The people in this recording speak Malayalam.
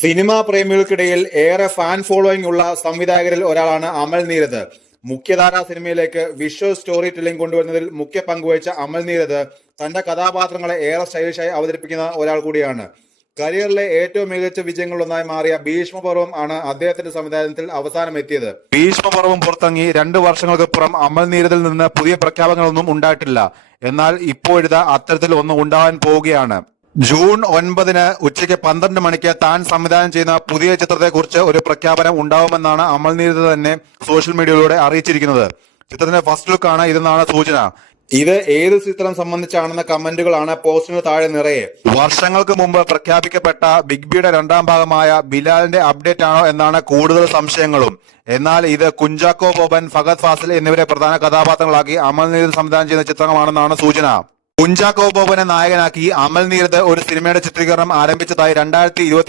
സിനിമാ പ്രേമികൾക്കിടയിൽ ഏറെ ഫാൻ ഫോളോയിങ് ഉള്ള സംവിധായകരിൽ ഒരാളാണ് അമൽ നീരദ്. മുഖ്യധാരാ സിനിമയിലേക്ക് വിഷ്വൽ സ്റ്റോറി ടെല്ലിംഗ് കൊണ്ടുവരുന്നതിൽ മുഖ്യ പങ്കുവഹിച്ച അമൽ നീരദ് തന്റെ കഥാപാത്രങ്ങളെ ഏറെ സ്റ്റൈലിഷായി അവതരിപ്പിക്കുന്ന ഒരാൾ കൂടിയാണ്. കരിയറിലെ ഏറ്റവും മികച്ച വിജയങ്ങളിലൊന്നായി മാറിയ ഭീഷ്മപർവം ആണ് അദ്ദേഹത്തിന്റെ സംവിധാനത്തിൽ അവസാനം എത്തിയത്. ഭീഷ്മപർവം പുറത്തിറങ്ങി 2 വർഷങ്ങൾക്കപ്പുറം അമൽ നീരദിൽ നിന്ന് പുതിയ പ്രഖ്യാപനങ്ങളൊന്നും ഉണ്ടായിട്ടില്ല. എന്നാൽ ഇപ്പോഴിതാ അത്തരത്തിൽ ഒന്ന് ഉണ്ടാവാൻ പോവുകയാണ്. ജൂൺ 9 ഉച്ചയ്ക്ക് 12 മണിക്ക് താൻ സംവിധാനം ചെയ്യുന്ന പുതിയ ചിത്രത്തെക്കുറിച്ച് ഒരു പ്രഖ്യാപനം ഉണ്ടാവുമെന്നാണ് അമൽ നീരദ് തന്നെ സോഷ്യൽ മീഡിയയിലൂടെ അറിയിച്ചിരിക്കുന്നത്. ചിത്രത്തിന്റെ ഫസ്റ്റ് ലുക്കാണ് ഇതെന്നാണ് സൂചന. ഇത് ഏത് ചിത്രം സംബന്ധിച്ചാണെന്ന കമന്റുകളാണ് പോസ്റ്റിന് താഴെ നിറയെ. വർഷങ്ങൾക്ക് മുമ്പ് പ്രഖ്യാപിക്കപ്പെട്ട ബിഗ് ബിയുടെ 2ാം ഭാഗമായ ബിലാലിന്റെ അപ്ഡേറ്റ് ആണോ എന്നാണ് കൂടുതൽ സംശയങ്ങളും. എന്നാൽ ഇത് കുഞ്ചാക്കോ ബോബൻ, ഫഹദ് ഫാസിൽ എന്നിവരെ പ്രധാന കഥാപാത്രങ്ങളാക്കി അമൽ നീരദ് സംവിധാനം ചെയ്യുന്ന ചിത്രമാണെന്നാണ് സൂചന. കുഞ്ചാക്കോ ബോബനെ നായകനാക്കി അമൽ നീരദ് ഒരു സിനിമയുടെ ചിത്രീകരണം ആരംഭിച്ചതായി 2023